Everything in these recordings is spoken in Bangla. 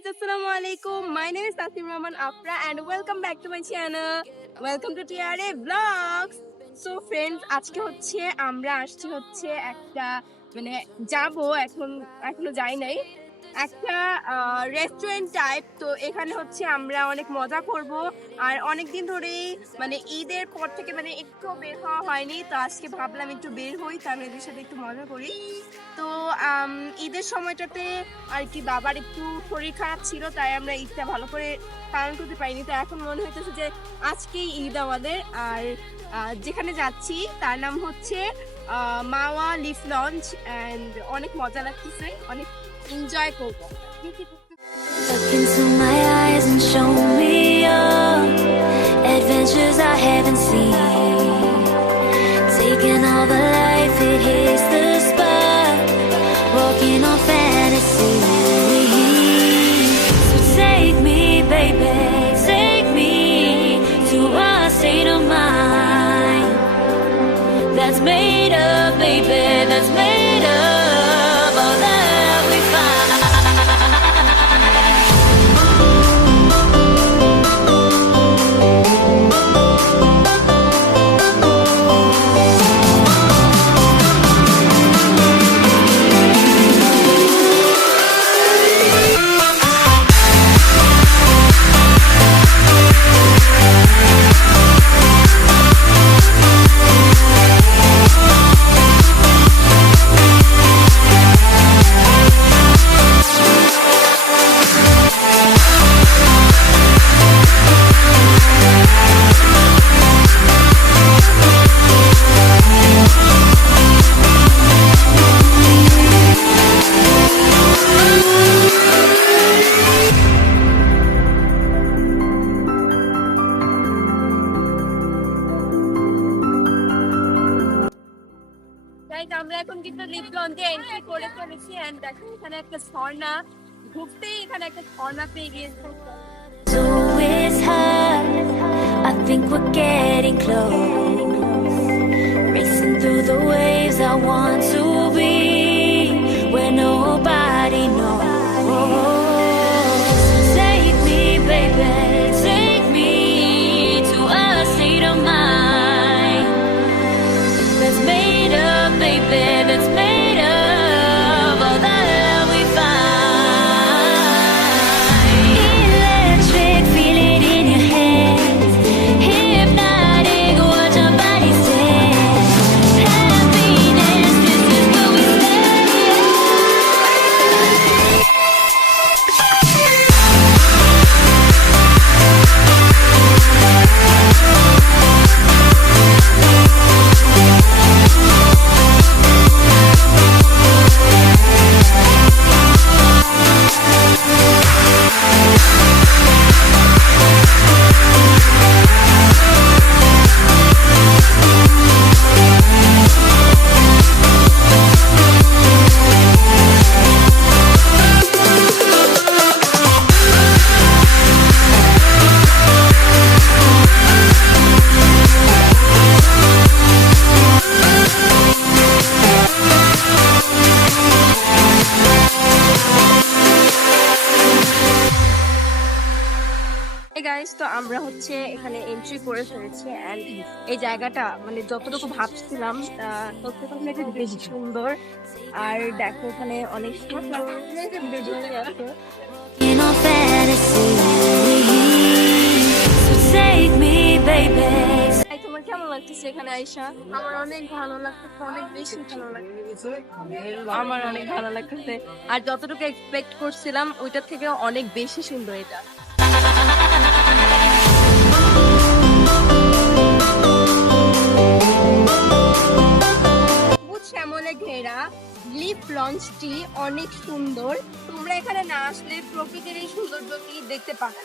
guys, Assalamualaikum. My name is Tasim Rahman Afra and welcome back to my channel. Welcome to TRA Vlogs. So friends, আজকে হচ্ছে আমরা আসছি হচ্ছে একটা মানে যাবো এখনো যাই নাই একটা রেস্টুরেন্ট টাইপ। তো এখানে হচ্ছে আমরা অনেক মজা করব আর অনেকদিন ধরেই মানে ঈদের পর থেকে মানে একটু বের হওয়া হয়নি, তো আজকে ভাবলাম একটু বের হই, তাদের সাথে একটু মজা করি। তো ঈদের সময়টাতে আর কি বাবার একটু শরীর খারাপ ছিল, তাই আমরা ঈদটা ভালো করে পালন করতে পারিনি। তো এখন মনে হইতেছে যে আজকেই ঈদ আমাদের। আর যেখানে যাচ্ছি তার নাম হচ্ছে মাওয়া লিফ লঞ্চ অ্যান্ড অনেক মজা লাগতেছে, অনেক এনজয় করবো। Look into my eyes and show me your adventures I haven't seen. Taking all the life, it hits the spot. Walking on fantasy. So take me, baby, take me to a state of mind that's made up, baby, that's made up all that we find. আমরা এখন কিন্তু লিফ লঞ্চে এন্ট্রি করে ফেলেছি এন্ড দেখো এখানে একটা ঝর্ণা, ঘুরতেই এখানে একটা ঝর্ণা পেয়ে গিয়েছি। So it's hard, I think we're getting close. Racing through the waves, I want to be where nobody knows. Take me, baby, take me to a state of mind that's made up, baby, that's made up all that we find. Electric, feel it in your hands. Hypnotic, watch our bodies dance. Happiness, this is where we stand. Guys, তো আমরা হচ্ছে এখানে এন্ট্রি করে ফেলেছি এন্ড এই জায়গাটা মানে যতটুকু ভাবছিলাম ততটুকু থেকে বেশি সুন্দর। আর দেখো এখানে অনেক আছে। In all fantasy, so take me, baby. তোমার কেমন লাগতেছে এখানে আইসা? আমার অনেক ভালো লাগতেছে, অনেক বেশি ভালো লাগতেছে। আমার অনেক ভালো লাগতেছে আর যতটুকু এক্সপেক্ট করছিলাম ওইটার থেকে অনেক বেশি সুন্দর এটা। শ্যামলে ঘেরা লিফ লঞ্চটি অনেক সুন্দর। তোমরা এখানে না আসলে প্রকৃতির এই সৌন্দর্যটি দেখতে পাবে।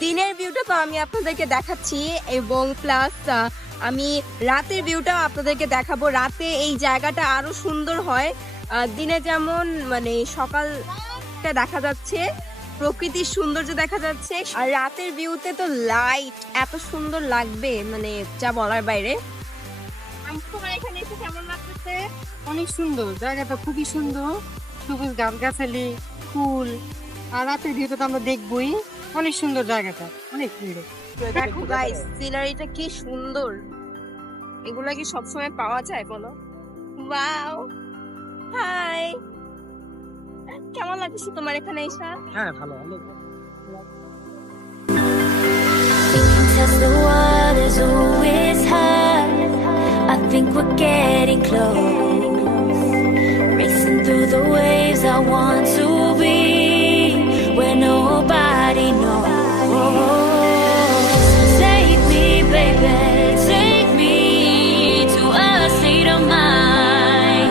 দিনের ভিউটা তো আমি আপনাদেরকে দেখাচ্ছি এবং প্লাস আমি রাতের ভিউটাও আপনাদেরকে দেখাবো। রাতে এই জায়গাটা আরো সুন্দর হয়, দিনে যেমন মানে সকালটা দেখা যাচ্ছে, প্রকৃতির সৌন্দর্য দেখা যাচ্ছে, আর রাতের ভিউতে তো লাইট এত সুন্দর লাগবে মানে যা বলার বাইরে। তোমার এখানে এসে কেমন লাগতেছে? অনেক সুন্দর জায়গাটা, খুবই সুন্দর, সবুজ গাছগাছালি, ফুল, আর রাতের ভিউটা তো আমরা দেখবোই। অনেক সুন্দর জায়গাটা, অনেক সুন্দর। দেখো গাইস, সিনারিটা কি সুন্দর। এগুলা কি সবসময় পাওয়া যায় বলো? ওয়াও, হাই, কেমন লাগছে তোমার এখানে এসে? হ্যাঁ, ভালো ভালো। Test the waters, oh it's hard. I think we're getting close. Racing through the waves, I want to be where nobody knows. Take me, baby, take me to a state of mind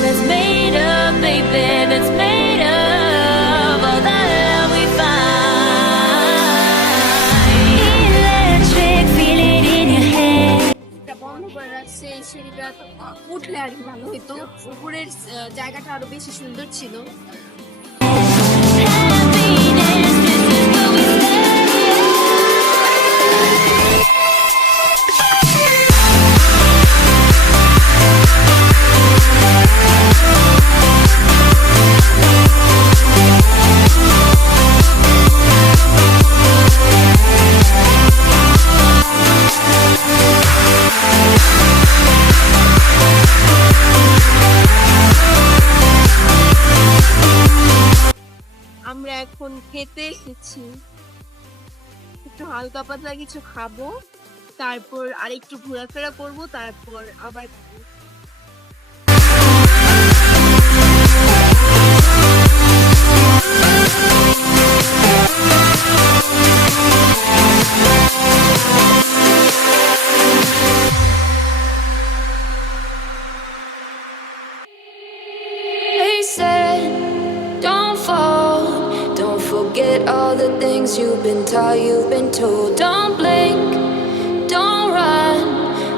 that's made up, baby, that's made of all the love we find. Electric, feel it in your head. এটা বন্ধ করে রাখছে, এই সিঁড়িটা উঠলে আর কি ভালো হতো। উপরের জায়গাটা আরো বেশি সুন্দর ছিল। Happiness, this is where we আমরা এখন খেতে এসেছি, একটু হালকা পাতলা কিছু খাবো, তারপর আরেকটু ঘোরাফেরা করবো, তারপর আবার খাবো। They said, don't fall, don't forget all the things you've been taught, you've been told. Don't blink, don't run,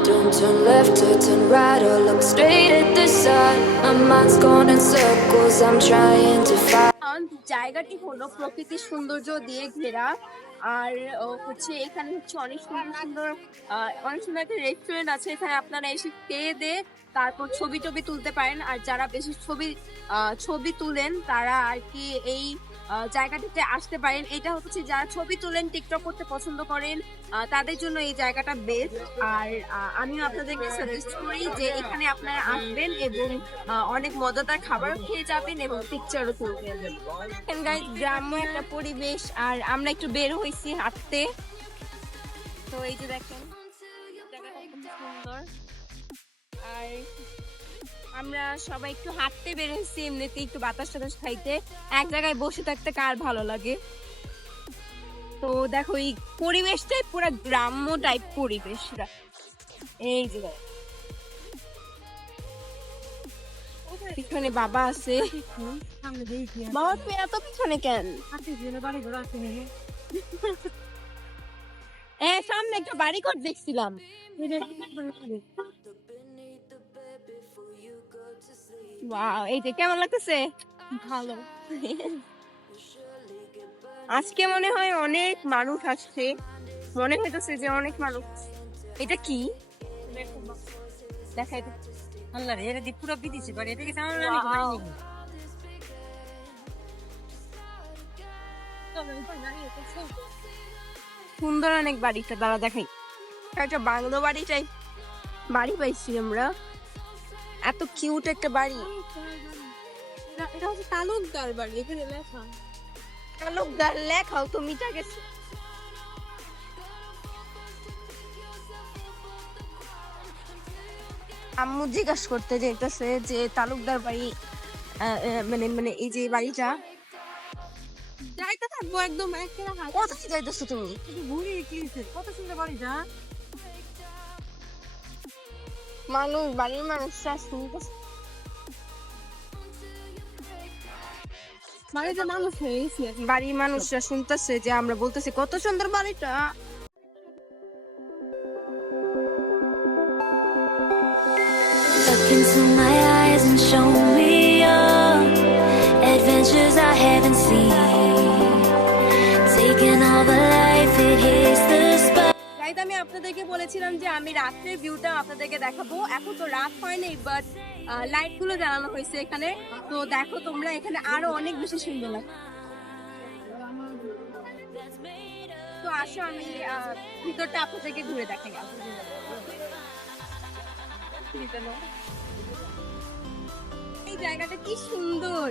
don't turn left or turn right or look straight at the sun. My mind's going in circles, I'm trying to find. জায়গাটি হলো প্রকৃতির সৌন্দর্য দিয়ে ঘেরা। আর হচ্ছে এখানে হচ্ছে অনেক সুন্দর সুন্দর অনেক সুন্দর একটা রেস্টুরেন্ট আছে। এখানে আপনারা এসে খেয়ে দিয়ে তারপর ছবি টবি তুলতে পারেন। আর যারা বেশি ছবি তুলেন তারা আর কি এই জায়গাটিতে আসতে পারেন। এটা হচ্ছে যারা ছবি তুলেন, টিকটক করতে পছন্দ করেন, তাদের জন্য এই জায়গাটা বেস্ট। আর আমিও আপনাদেরকে সাজেস্ট করি যে এখানে আপনারা আসবেন এবং অনেক মজাদার খাবার খেয়ে যাবেন এবং পিকচারও তুলবেন। গাইস, গ্রাম্য একটা পরিবেশ। আর আমরা একটু বের হয়েছি হাঁটতে। তো এই যে দেখেন জায়গাটা খুব সুন্দর। আর আমরা সবাই একটু হাঁটতে বের হয়েছি, এমনিতে একটু বাতাস টাতাস খাইতে। এক জায়গায় বসে থাকতে কার ভালো লাগে? তো দেখো এই পরিবেশটাই পুরো গ্রাম্য টাইপ পরিবেশটা। এই যে পিছনে বাবা আছে। বাবা তুমি এত পিছনে কেন? সামনে একটা বাড়ি ঘর দেখছিলাম। ওয়াও, এই যে কেমন লাগতেছে? ভালো। আজকে মনে হয় অনেক মানুষ আসছে, মনে হইতেছে যে অনেক মানুষ। এটা কি দেখাই? আল্লাহ রে, এটা পুরো বিদেশি বাড়ি। এটা কি সুন্দর অনেক বাড়িটা, দাঁড়া দেখাই। একটা বাংলো বাড়িটাই বাড়ি পাইছি আমরা। এত কিউট একটা বাড়ি। এটা হচ্ছে তালুকদার বাড়ি। এখানে লেখা তালুকদার লেখাও তো মিটা গেছে। আম্মু জিজ্ঞাসা করতে যাইতেছে যে তালুকদার বাড়ি মানে এই যে বাড়িটা যাইতে থাকবো একদম। কোথায় যাইতেছো তুমি? ঘুরে গিয়েছে, কত সুন্দর বাড়িটা। বাড়ির মানুষরা শুনতেছে, বাড়ির মানুষরা শুনতেছে যে আমরা বলতেছি কত সুন্দর বাড়িটা। Look into my eyes and show me your adventures I haven't seen. Taking all the life, it hits the spot. আমি আপনাদেরকে বলেছিলাম যে আমি রাত্রের ভিউটা আপনাদেরকে দেখাবো। এখন তো রাত হয়নি, বাট লাইট গুলো জ্বালানো হয়েছে এখানে। তো দেখো তোমরা, এখানে আরো অনেক বেশি সুন্দর লাগে। তো আসো আমি ভিতরটা আপনাদেরকে ঘুরে দেখাই। এই জায়গাটা কি সুন্দর।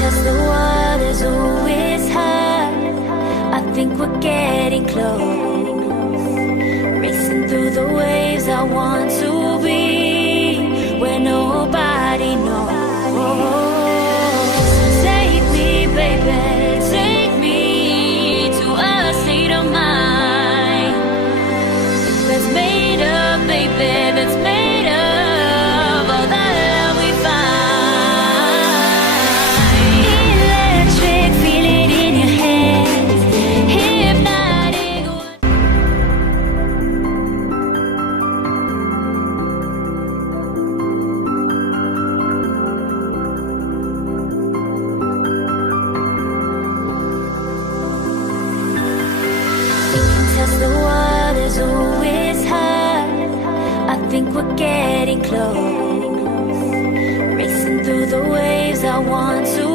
Test the waters, oh, it's high. I think we're getting close. Racing through the waves, I want to be where nobody knows. Take me, baby, take me to a state of mind that's made up, baby, that's made of all the love we find. Electric, feel it in your hands, hypnotic. Test the waters, oh, it's high. I think we're getting close. Racing through the waves, I want to